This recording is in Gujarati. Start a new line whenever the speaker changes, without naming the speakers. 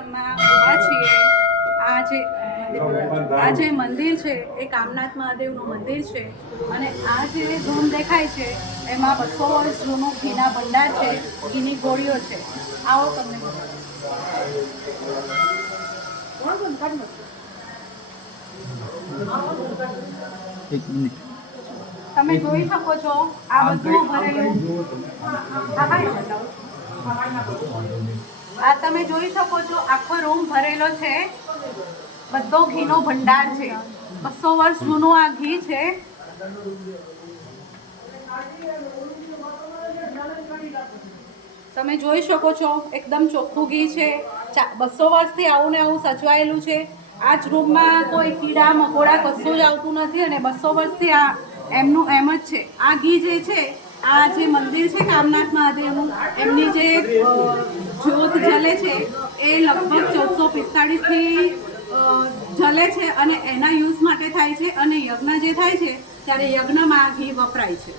ઊભા છીએ. આ જે આ જે મંદિર છે એ કામનાથ મહાદેવનું મંદિર છે. અને આ જે ધૂમ દેખાય છે એમાં બસો વર્ષ જૂનું ઘીના ભંડાર છે ઘીની ગોળીઓ છે. આવો તમને.
એક મિનિટ.
તમે જોઈ શકો છો આ બધું ભરેલું. આ તમે જોઈ શકો છો, આખો રૂમ ભરેલો છે. બધો ઘીનો ભંડાર છે. બસો વર્ષ જૂનો આ ઘી છે. તમે જોઈ શકો છો, એકદમ ચોખ્ખું ઘી છે. બસો વર્ષથી આવું ને આવું સચવાયેલું છે. આ જ રૂમમાં કોઈ કીડા, મકોડા કશું જ આવતું નથી અને બસો વર્ષથી આ એમનું, એમ જ છે. આ ઘી જે છે આ જે મંદિર છે કામનાથ મહાદેવનું, એમની જે જ્યોત જલે છે, એ લગભગ ચૌદસો પિસ્તાળીસથી જલે છે અને એના યુઝ માટે થાય છે અને યજ્ઞ જે થાય છે, ત્યારે યજ્ઞમાં ઘી વપરાય છે.